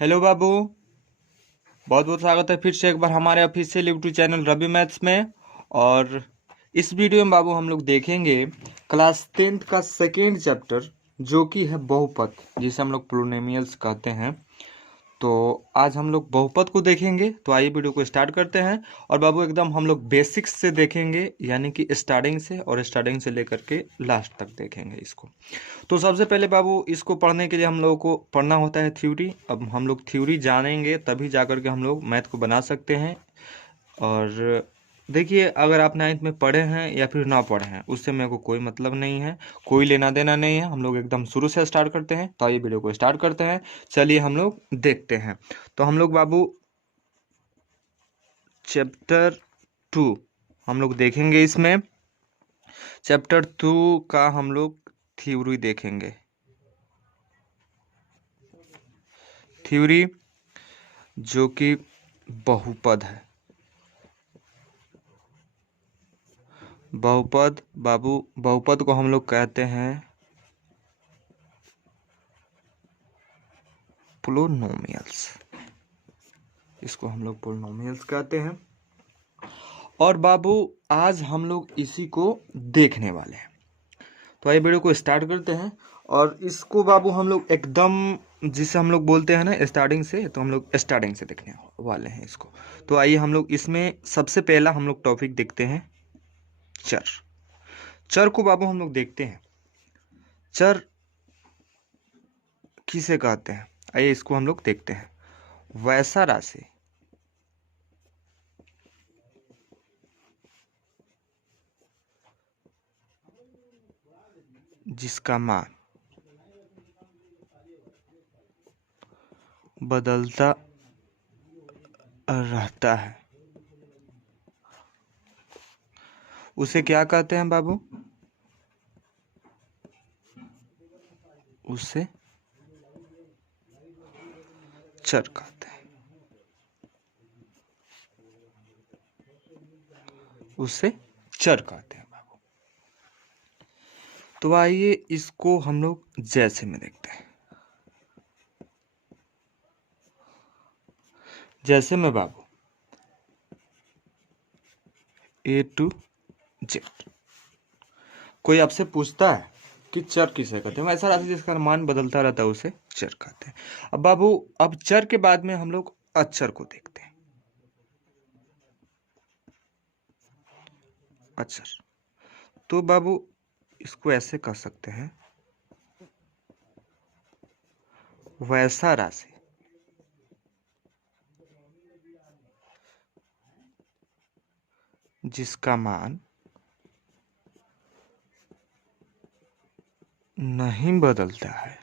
Hello बाबू। बहुत बहुत स्वागत है फिर से एक बार हमारे official YouTube channel Ravi maths में। और इस वीडियो में बाबू हम लोग देखेंगे क्लास 10th का सेकेंड चैप्टर, जो कि है बहुपद, जिसे हम लोग पोलिनोमियल्स कहते हैं। तो आज हम लोग बहुपद को देखेंगे। तो आइए वीडियो को स्टार्ट करते हैं। और बाबू एकदम हम लोग बेसिक्स से देखेंगे, यानी कि स्टार्टिंग से, और स्टार्टिंग से लेकर के लास्ट तक देखेंगे इसको। तो सबसे पहले बाबू इसको पढ़ने के लिए हम लोगों को पढ़ना होता है थ्योरी। अब हम लोग थ्योरी जानेंगे तभी जाकर के हम लोग मैथ को बना सकते हैं। और देखिए, अगर आप 9th में पढ़े हैं या फिर ना पढ़े हैं, उससे मेरे को कोई मतलब नहीं है, कोई लेना देना नहीं है। हम लोग एकदम शुरू से स्टार्ट करते हैं। तो आइए वीडियो को स्टार्ट करते हैं। चलिए हम लोग देखते हैं। तो हम लोग बाबू चैप्टर 2 हम लोग देखेंगे। इसमें चैप्टर 2 का हम लोग थ्योरी देखेंगे। थ्योरी जो कि बहुपद है। बहुपद बाबू, बहुपद को हम लोग कहते हैं पोलिनोमियल्स। इसको हम लोग पोलिनोमियल्स कहते हैं। और बाबू आज हम लोग इसी को देखने वाले हैं। तो आइए वीडियो को स्टार्ट करते हैं। और इसको बाबू हम लोग एकदम, जिसे हम लोग बोलते हैं ना स्टार्टिंग से, तो हम लोग स्टार्टिंग से देखने वाले हैं इसको। तो आइए हम लोग इसमें सबसे पहला हम लोग टॉपिक देखते हैं, चर। चर को बाबू हम लोग देखते हैं। चर किसे कहते हैं, आइए इसको हम लोग देखते हैं। वैसा राशि जिसका मान बदलता रहता है, उसे क्या कहते हैं बाबू? उसे चर कहते हैं। उसे चर कहते हैं बाबू। तो आइए इसको हम लोग जैसे में देखते हैं। जैसे में बाबू A to Z। कोई आपसे पूछता है कि चर किसे कहते हैं, ऐसा राशि जिसका मान बदलता रहता है उसे चर कहते हैं। अब बाबू, अब चर के बाद में हम लोग अचर को देखते हैं। अचर, तो बाबू इसको ऐसे कह सकते हैं, वैसा राशि जिसका मान नहीं बदलता है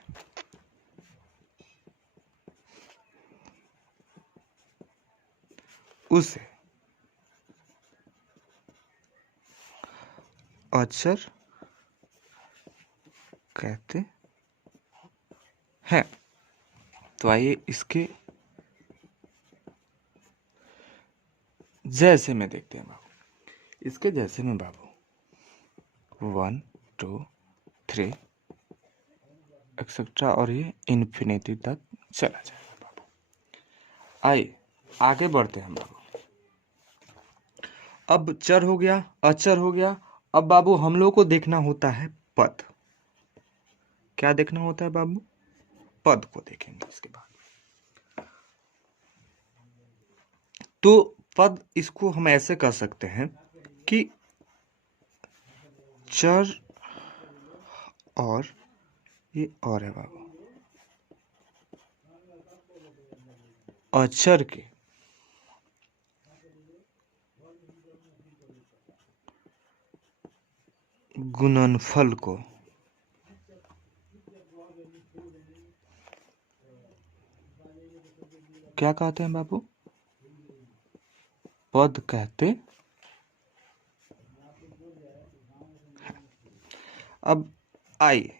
उसे अचर कहते हैं। तो आइए इसके जैसे में देखते हैं बाबू। इसके जैसे में बाबू 1 2 3 एक्सेट्रा, और ये इन्फिनिटी तक चला जाएगा बाबू। आइए आगे बढ़ते हैं बाबू। अब चर हो गया, अचर हो गया। अब बाबू हम लोग को देखना होता है पद। क्या देखना होता है बाबू? पद को देखेंगे इसके बाद। तो पद, इसको हम ऐसे कह सकते हैं कि चर, और ये और है बाबू, अचर के गुणनफल को क्या कहते हैं बाबू? पद कहते हैं। अब आइए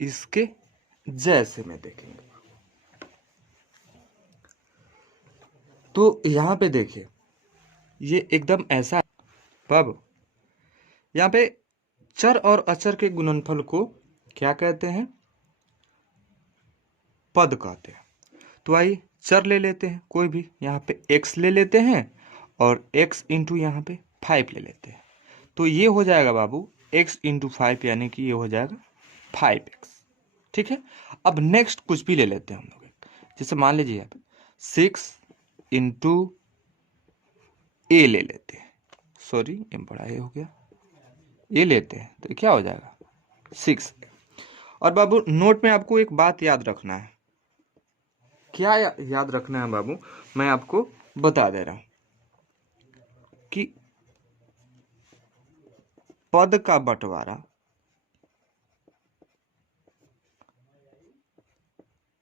इसके जैसे में देखेंगे। तो यहां पे देखिए, ये एकदम ऐसा है बाबू। यहाँ पे चर और अचर के गुणनफल को क्या कहते हैं? पद कहते हैं। तो आइए चर ले लेते हैं, कोई भी यहाँ पे x ले लेते हैं और x इंटू यहाँ पे 5 ले लेते हैं। तो ये हो जाएगा बाबू x इंटू 5, यानी कि ये हो जाएगा 5x। ठीक है, अब नेक्स्ट कुछ भी ले लेते हैं हम लोग, जैसे मान लीजिए यहाँ पे 6 इंटू ए ले लेते हैं, सॉरी ये बड़ा ए हो गया, ये लेते हैं तो क्या हो जाएगा 6। और बाबू नोट में आपको एक बात याद रखना है। क्या याद रखना है बाबू, मैं आपको बता दे रहा हूं कि पद का बंटवारा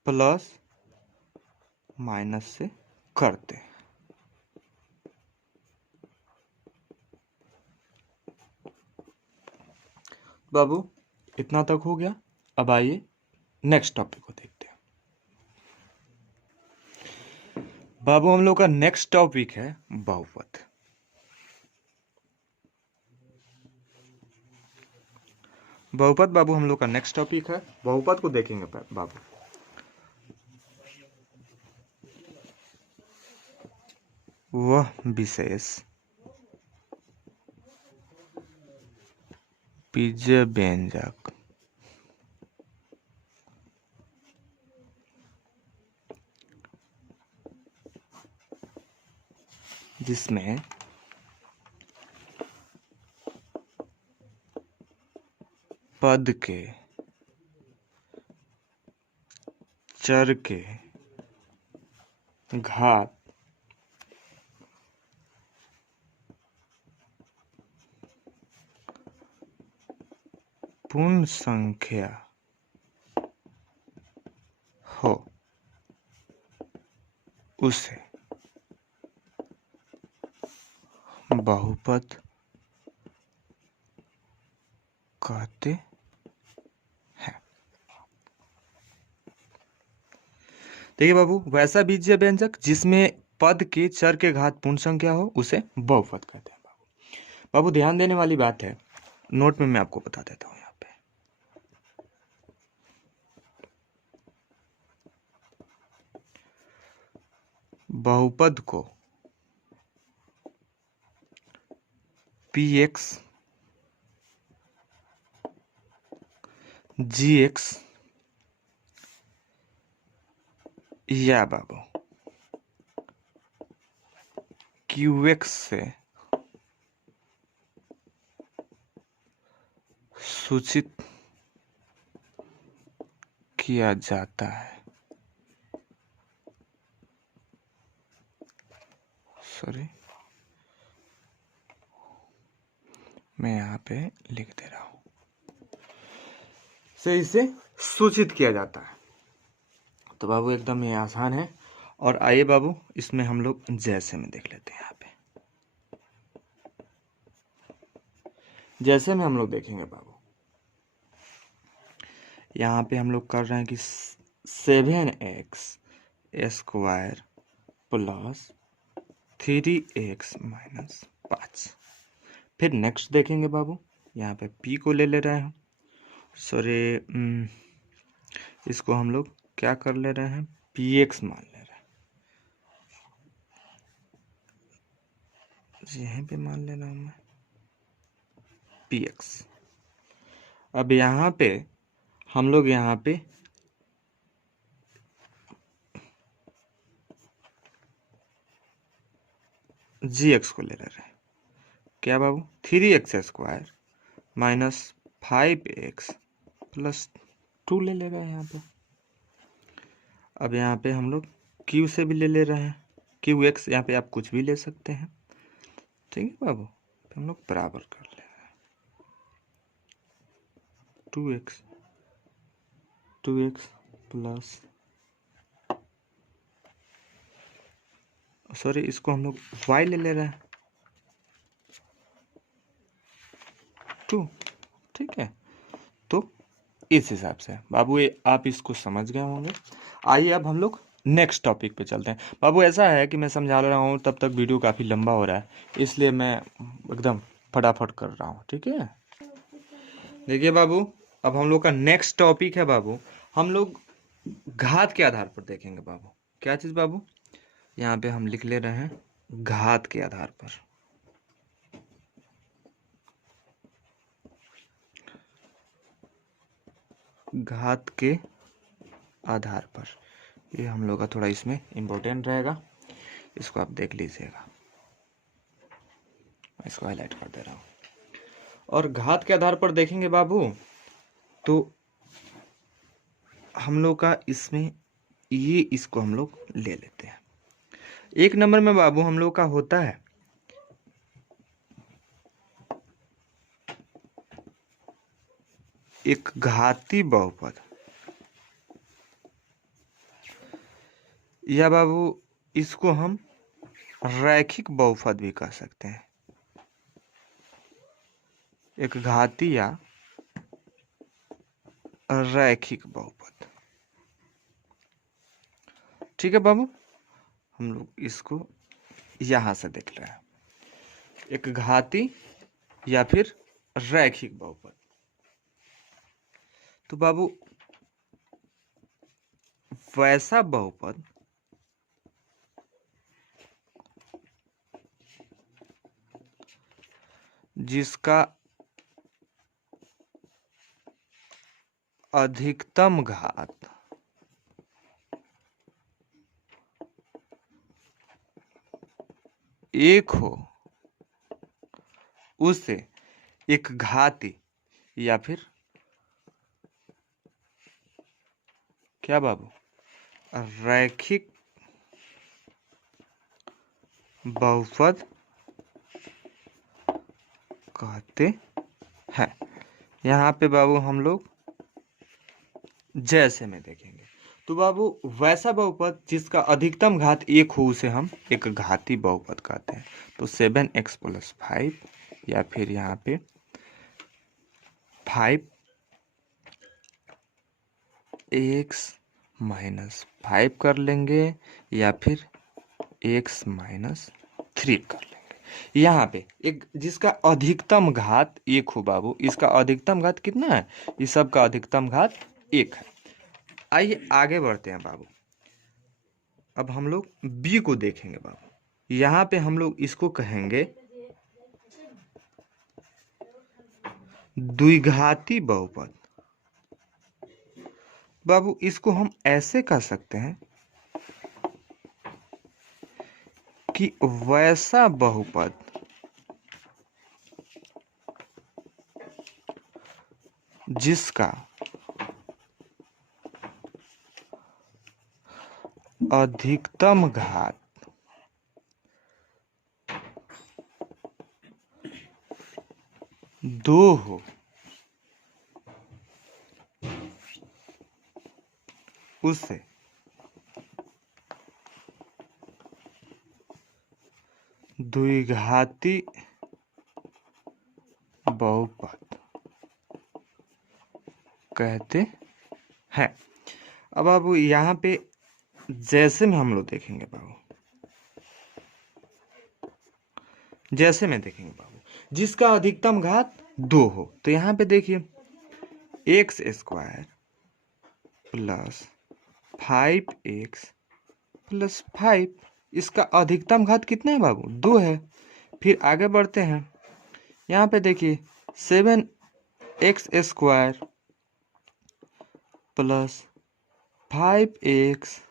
प्लस माइनस से करते हैं। बाबू इतना तक हो गया। अब आइए नेक्स्ट टॉपिक को देखते हैं। बाबू हम लोग का नेक्स्ट टॉपिक है बहुपद। बहुपद बाबू हम लोग का नेक्स्ट टॉपिक है। बहुपद को देखेंगे बाबू। वह विशेष बीजीय व्यंजक जिसमें पद के चर के घात पूर्ण संख्या हो उसे बहुपद कहते हैं। देखिए बाबू, वैसा बीजीय व्यंजक जिसमें पद के चर के घात पूर्ण संख्या हो उसे बहुपद कहते हैं। बाबू ध्यान देने वाली बात है, नोट में मैं आपको बता देता हूं। यहाँ पे बहुपद को px gx या बाबू qx से सूचित किया जाता है। सॉरी, मैं यहाँ पे लिख दे रहा हूं, सही से सूचित किया जाता है। तो बाबू एकदम ये आसान है। और आइए बाबू इसमें हम लोग जैसे में देख लेते हैं। यहाँ पे जैसे में हम लोग देखेंगे बाबू, यहाँ पे हम लोग कर रहे हैं कि 7x square plus 3x minus 5। फिर नेक्स्ट देखेंगे बाबू, यहाँ पे p को ले रहे हैं, सॉरी इसको हम लोग क्या कर ले रहे हैं, px मान ले रहे हैं, यहीं पे मान ले रहा हूं मैं px। अब यहाँ पे हम लोग यहाँ पे gx को ले रहे हैं, क्या बाबू 3x square minus 5x plus 2 ले रहे हैं यहाँ पे। अब यहाँ पे हम लोग q से भी ले रहे हैं, qx, यहाँ पे आप कुछ भी ले सकते हैं। ठीक है बाबू, हम लोग बराबर कर ले रहे हैं 2x प्लस, सॉरी इसको हम लोग y ले रहे हैं 2। ठीक है, तो इस हिसाब से बाबू ये आप इसको समझ गए होंगे। आइए अब हम लोग नेक्स्ट टॉपिक पे चलते हैं। बाबू ऐसा है कि मैं समझा रहा हूँ तब तक वीडियो काफ़ी लंबा हो रहा है, इसलिए मैं एकदम फटाफट कर रहा हूँ। ठीक है, देखिए बाबू अब हम लोग का नेक्स्ट टॉपिक है बाबू, हम लोग घात के आधार पर देखेंगे बाबू। क्या चीज बाबू? यहाँ पे हम लिख ले रहे हैं घात के आधार पर। घात के आधार पर, ये हम लोग का थोड़ा इसमें इम्पोर्टेंट रहेगा, इसको आप देख लीजिएगा। मैं इसको हाईलाइट कर दे रहा हूँ। और घात के आधार पर देखेंगे बाबू तो हम लोग का इसमें ये, इसको हम लोग ले लेते हैं। एक नंबर में बाबू हम लोग का होता है एक घाती बहुपद, या बाबू इसको हम रैखिक बहुपद भी कह सकते हैं। एक घाती या रैखिक बहुपद। ठीक है बाबू, हम लोग इसको यहां से देख रहे हैं, एक घाती या फिर रैखिक बहुपद। तो बाबू वैसा बहुपद जिसका अधिकतम घात एक हो, उसे एक घाती या फिर क्या बाबू रैखिक बहुपद कहते हैं। यहाँ पे बाबू हम लोग जैसे में देखेंगे तो बाबू वैसा बहुपद जिसका अधिकतम घात एक हो उसे हम एक घाती बहुपद कहते हैं। तो 7x + 5 या फिर यहाँ पे 5x - 5 कर लेंगे या फिर x - 3 कर लेंगे। यहाँ पे एक जिसका अधिकतम घात एक हो बाबू, इसका अधिकतम घात कितना है? इस सब का अधिकतम घात एक है। आइए आगे बढ़ते हैं बाबू। अब हम लोग b को देखेंगे बाबू। यहाँ पे हम लोग इसको कहेंगे द्विघाती बहुपद। बाबू इसको हम ऐसे कह सकते हैं कि वैसा बहुपद जिसका अधिकतम घात दो हो, उसे द्विघाती बहुपद कहते हैं। अब बाबू यहाँ पे जैसे में हम लोग देखेंगे बाबू, जैसे में देखेंगे बाबू जिसका अधिकतम घात दो हो, तो यहाँ पे देखिए x² + 5x + 5, इसका अधिकतम घात कितना है बाबू? दो है। फिर आगे बढ़ते हैं, यहाँ पे देखिए 7x² + 5x -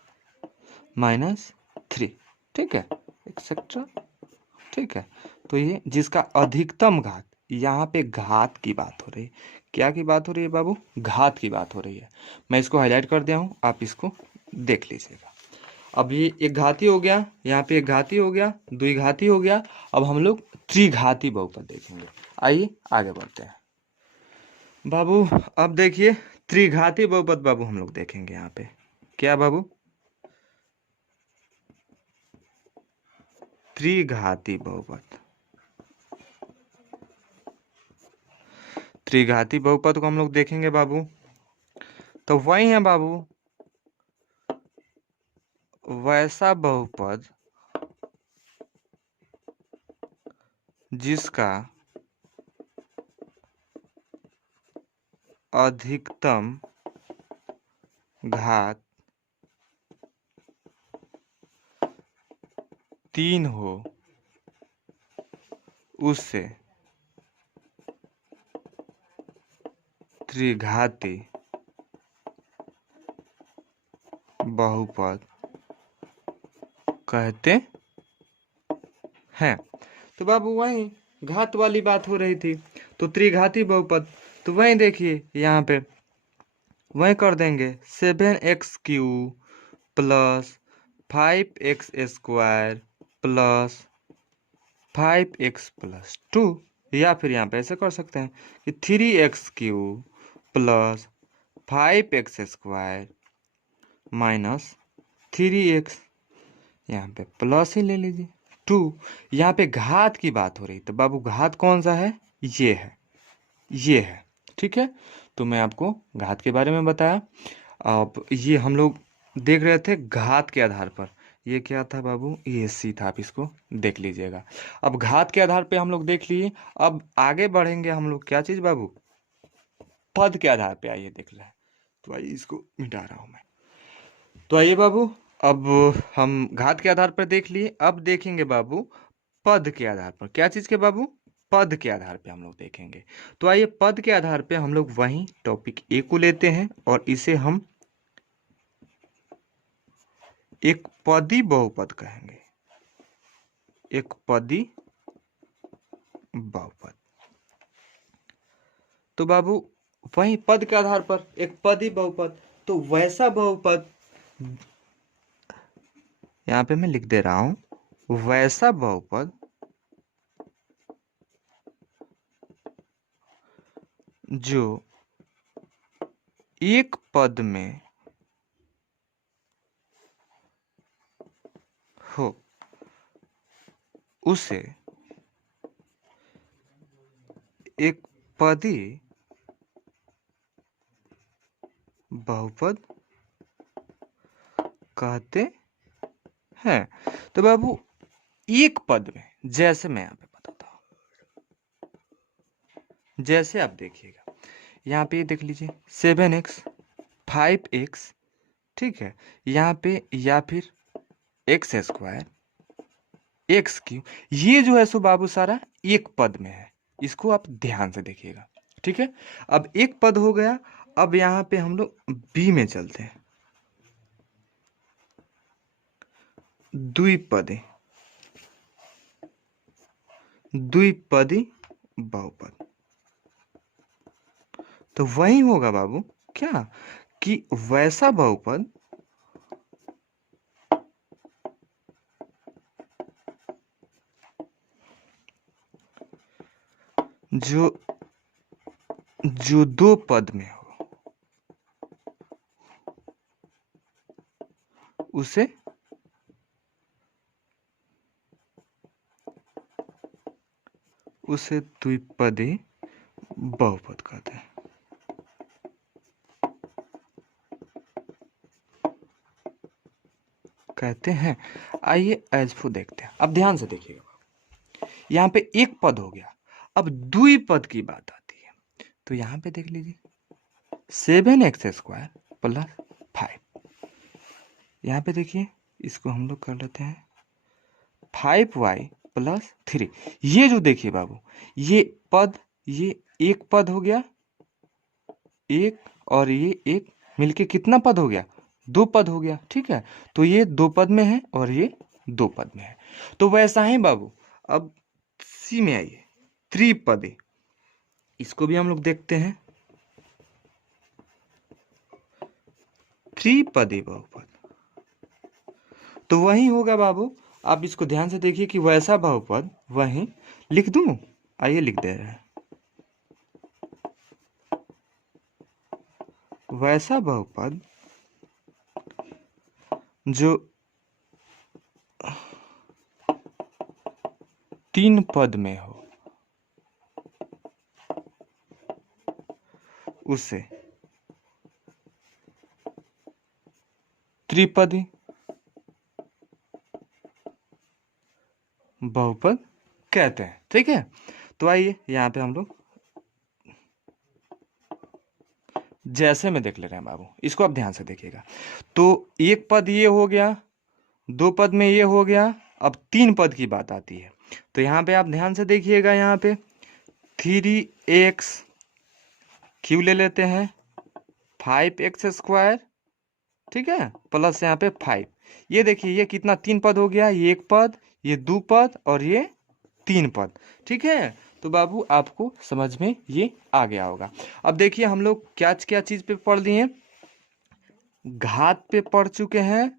3, ठीक है, एक्सेट्रा। ठीक है, तो ये जिसका अधिकतम घात, यहाँ पे घात की बात हो रही है। क्या की बात हो रही है बाबू? घात की बात हो रही है। मैं इसको हाईलाइट कर दिया हूँ, आप इसको देख लीजिएगा। अब ये एक घाती हो गया, यहाँ पे एक घाती हो गया, द्विघाती हो गया। अब हम लोग त्रिघाती बहुपद देखेंगे। आइए आगे बढ़ते हैं बाबू। अब देखिए त्रिघाती बहुपद बाबू हम लोग देखेंगे यहाँ पे। क्या बाबू? त्रिघाती बहुपद। त्रिघाती बहुपद को हम लोग देखेंगे बाबू, तो वही है बाबू वैसा बहुपद जिसका अधिकतम घात 3 हो उससे त्रिघाती बहुपद कहते हैं। तो बाबू वही घात वाली बात हो रही थी, तो त्रिघाती बहुपद, तो वही देखिए यहाँ पे वही कर देंगे 7x³ plus 5x² plus 5x plus 2, या फिर यहाँ पे ऐसे कर सकते हैं कि 3x³ plus 5x² minus 3x, यहाँ पे प्लस ही ले लीजिए 2। यहाँ पे घात की बात हो रही, तो बाबू घात कौन सा है, ये है, ये है, ठीक है। तो मैं आपको घात के बारे में बताया। अब ये हम लोग देख रहे थे घात के आधार पर, ये क्या था बाबू, ये सी था, आप इसको देख लीजिएगा। अब घात के आधार पे हम लोग देख लिए, अब आगे बढ़ेंगे हम लोग क्या चीज बाबू, पद के आधार पे आइए देख लें। तो आइए इसको मिटा रहा हूं मैं। तो आइए बाबू, अब हम घात के आधार पर देख लिए, अब देखेंगे बाबू पद के आधार पर। क्या चीज के बाबू, पद के आधार पे हम लोग देखेंगे। तो आइए पद के आधार पे हम लोग वही टॉपिक ए को लेते हैं और इसे हम एक पदी बहुपद कहेंगे, एक पदी बहुपद। तो बाबू वही पद के आधार पर एक पदी बहुपद, तो वैसा बहुपद, यहां पे मैं लिख दे रहा हूं वैसा बहुपद जो एक पद में हो उसे एक पदी बहुपद कहते हैं। तो बाबू एक पद में, जैसे मैं यहाँ पे बताता हूं, जैसे आप देखिएगा यहाँ पे देख लीजिए 7x 5x, ठीक है, यहाँ पे या फिर x² x³, ये जो है सो बाबू सारा एक पद में है, इसको आप ध्यान से देखिएगा, ठीक है। अब एक पद हो गया, अब यहाँ पे हम लोग बी में चलते हैं, द्विपदी, द्विपदी बहुपद। तो वही होगा बाबू क्या, कि वैसा बहुपद जो जो दो पद में हो उसे द्विपदी बहुपद कहते हैं। आइए एजफू देखते हैं। अब ध्यान से देखिएगा, यहाँ पे एक पद हो गया, अब द्विपद की बात आती है, तो यहाँ पे देख लीजिए 7x² प्लस 5, यहाँ पे देखिए इसको हम लोग कर लेते हैं 5y प्लस 3। ये जो देखिए बाबू, ये पद, ये एक पद हो गया, एक और ये एक मिलके कितना पद हो गया, दो पद हो गया, ठीक है। तो ये दो पद में है और ये दो पद में है। तो वैसा ही बाबू अब सी में आइए, त्रिपदी, इसको भी हम लोग देखते हैं, त्रिपदी बहुपद। तो वही होगा बाबू, आप इसको ध्यान से देखिए कि वैसा बहुपद, वही लिख दूं, आइए लिख दे रहे हैं, वैसा बहुपद जो तीन पद में हो उसे त्रिपदी बहुपद कहते हैं, ठीक है। तो आइए यहाँ पे हम लोग जैसे में देख ले रहे हैं बाबू, इसको आप ध्यान से देखिएगा। तो एक पद ये हो गया, दो पद में ये हो गया, अब तीन पद की बात आती है, तो यहाँ पे आप ध्यान से देखिएगा, यहाँ पे 3x क्यू ले लेते हैं 5x², ठीक है, प्लस यहाँ पे 5। ये देखिए ये कितना तीन पद हो गया, ये एक पद, ये दो पद और ये तीन पद, ठीक है। तो बाबू आपको समझ में ये आ गया होगा। अब देखिए हम लोग क्या क्या चीज पे पढ़ लिए, घात पे पढ़ चुके हैं,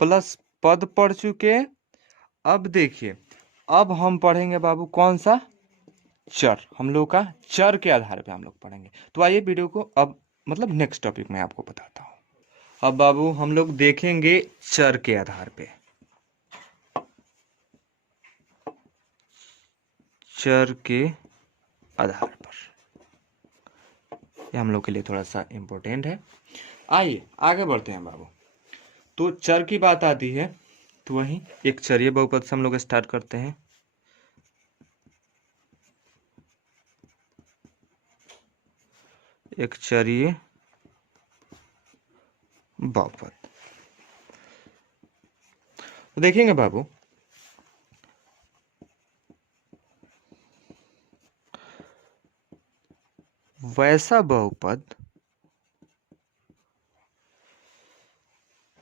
प्लस पद पढ़ चुके। अब देखिए अब हम पढ़ेंगे बाबू कौन सा, चर। हम लोग का चर के आधार पे हम लोग पढ़ेंगे। तो आइए वीडियो को अब मतलब नेक्स्ट टॉपिक में आपको बताता हूँ। अब बाबू हम लोग देखेंगे चर के आधार पे, चर के आधार पर, ये हम लोग के लिए थोड़ा सा इम्पोर्टेंट है। आइए आगे बढ़ते हैं बाबू। तो चर की बात आती है तो वही एक चरीय बहुपद से हम लोग स्टार्ट करते हैं। एक चरीय बहुपद, तो देखेंगे बाबू वैसा बहुपद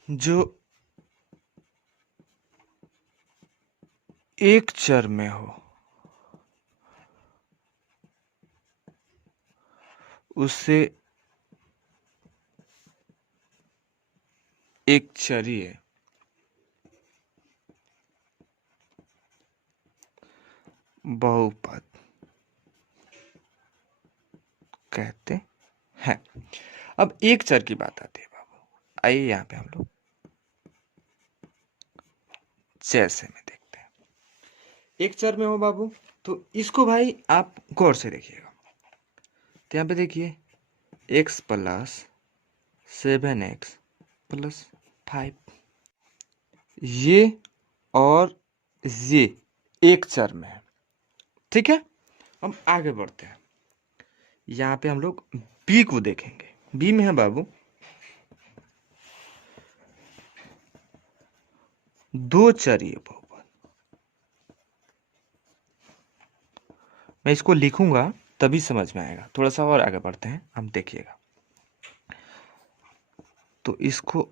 जो एक चर में हो उससे एक चरीय बहुपद कहते हैं। अब एक चर की बात आती है बाबू, आइए यहाँ पे हम लोग जैसे में देखते हैं। एक चर में हो बाबू तो इसको भाई आप गौर से देखिएगा। तो यहाँ पे देखिए x + 7x + 5, ये और ये एक चर में है, ठीक है। हम आगे बढ़ते हैं, यहाँ पे हम लोग b को देखेंगे। b में है बाबू दो चरीय बहुपद। मैं इसको लिखूंगा तभी समझ में आएगा, थोड़ा सा और आगे बढ़ते हैं, हम देखिएगा। तो इसको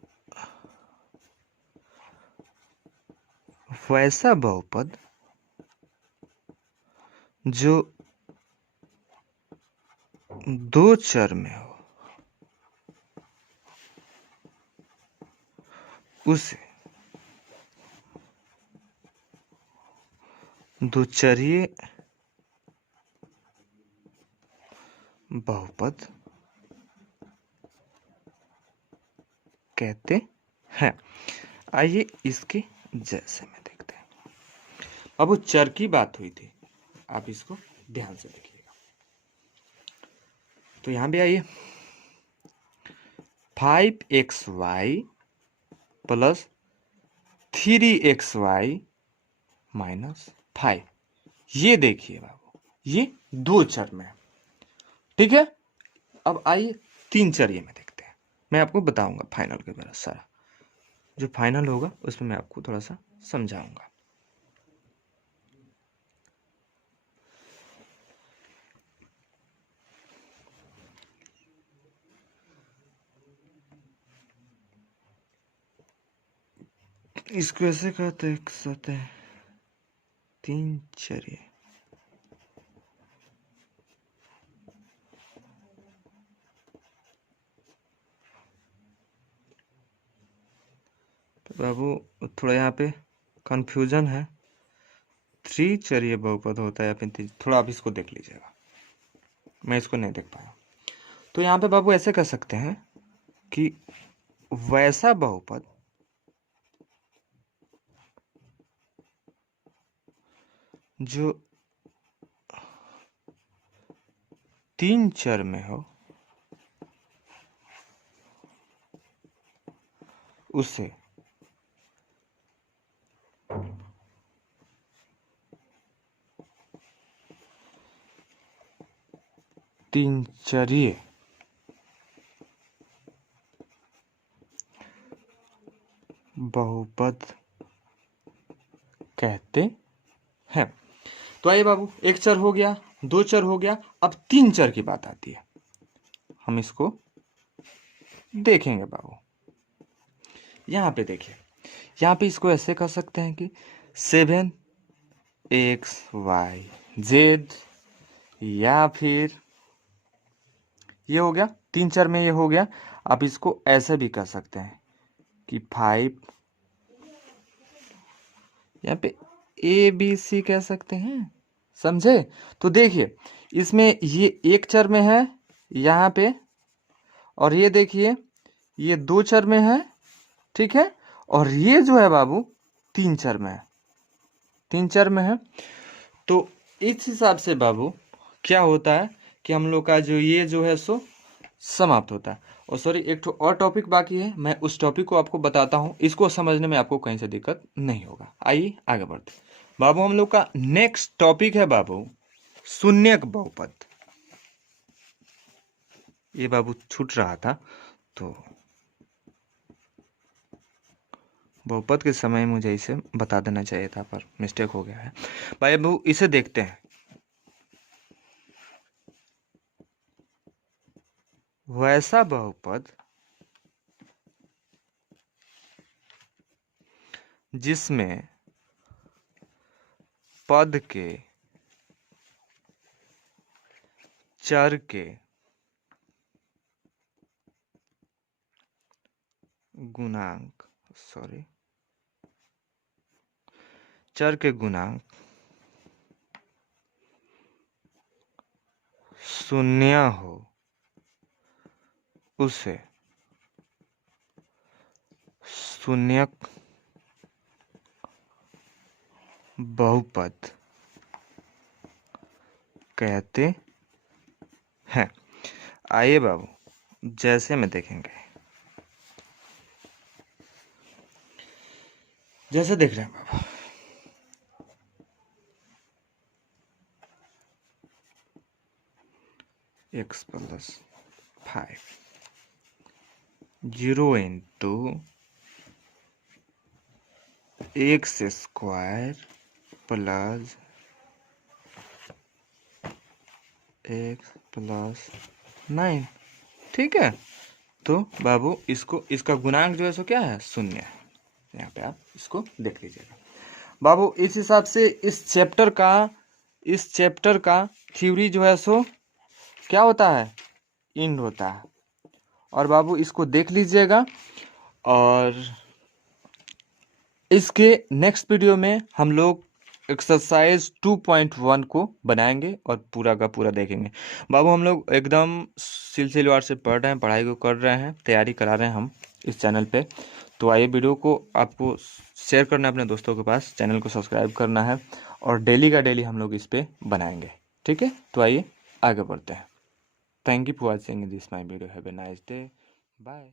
वैसा बहुपद जो दो चर में हो उसे द्विचरीय बहुपद कहते हैं। आइए इसके जैसे में देखते हैं। अब वो चर की बात हुई थी, आप इसको ध्यान से देखिएगा। तो यहां भी आइए 5xy + 3xy - 5, ये देखिए बाबू ये दो चर में है, ठीक है। अब आइए तीन चर ये में देखते हैं। मैं आपको बताऊंगा फाइनल के मेरा सारा जो फाइनल होगा उसमें मैं आपको थोड़ा सा समझाऊंगा। इसको ऐसे कहते हैं, एक साथ है तीन चरिये। तो बाबू थोड़ा यहाँ पे कंफ्यूजन है, थ्री चरिये बहुपद होता है या फिर थोड़ा आप इसको देख लीजिएगा, मैं इसको नहीं देख पाया। तो यहाँ पे बाबू ऐसे कह सकते हैं कि वैसा बहुपद जो तीन चर में हो उसे तीन चरिये बहुपद कहते हैं। तो आइए बाबू, एक चर हो गया, दो चर हो गया, अब तीन चर की बात आती है। हम इसको देखेंगे बाबू। यहां पे देखिए, यहां पे इसको ऐसे कर सकते हैं कि 7xy z, या फिर ये हो गया, तीन चर में ये हो गया। आप इसको ऐसे भी कर सकते हैं कि 5, यहाँ पे ABC कह सकते हैं, समझे। तो देखिए, इसमें ये एक चर में है यहाँ पे, और ये देखिए ये दो चर में है, ठीक है। और ये जो है बाबू तीन चर में है, तीन चर में है। तो इस हिसाब से बाबू क्या होता है कि हम लोग का जो ये जो है सो समाप्त होता है। और सॉरी, एक तो और टॉपिक बाकी है, मैं उस टॉपिक को आपको बताता हूँ, इसको समझने में आपको कहीं से दिक्कत नहीं होगा। आइए आगे बढ़ते बाबू। हम लोग का नेक्स्ट टॉपिक है बाबू शून्यक बहुपद। ये बाबू छूट रहा था, तो बहुपद के समय मुझे इसे बता देना चाहिए था, पर मिस्टेक हो गया है भाई। बाबू इसे देखते हैं। वैसा बहुपद जिसमें पद के चर के गुणांक, सॉरी, चर के गुणांक शून्य हो, उसे शून्यक बहुपद कहते हैं। आइए बाबू, जैसे में देखेंगे, जैसे देख रहे हैं बाबू, x+5 0 into x² plus x+9, ठीक है। तो बाबू इसको, इसका गुणांक जो है सो क्या है, शून्य है। यहाँ पे आप इसको देख लीजिएगा बाबू। इस हिसाब से इस चैप्टर का थ्योरी जो है सो क्या होता है, इंड होता है। और बाबू इसको देख लीजिएगा, और इसके नेक्स्ट वीडियो में हम लोग एक्सरसाइज 2.1 को बनाएंगे और पूरा का पूरा देखेंगे बाबू। हम लोग एकदम सिलसिलेवार से पढ़ रहे हैं, पढ़ाई को कर रहे हैं, तैयारी करा रहे हैं हम इस चैनल पे। तो आइए, वीडियो को आपको शेयर करना है अपने दोस्तों के पास, चैनल को सब्सक्राइब करना है, और डेली का डेली हम लोग इस पे बनाएंगे, ठीक है। तो आइए आगे बढ़ते हैं। Thank you for watching this my video. Have a nice day, bye.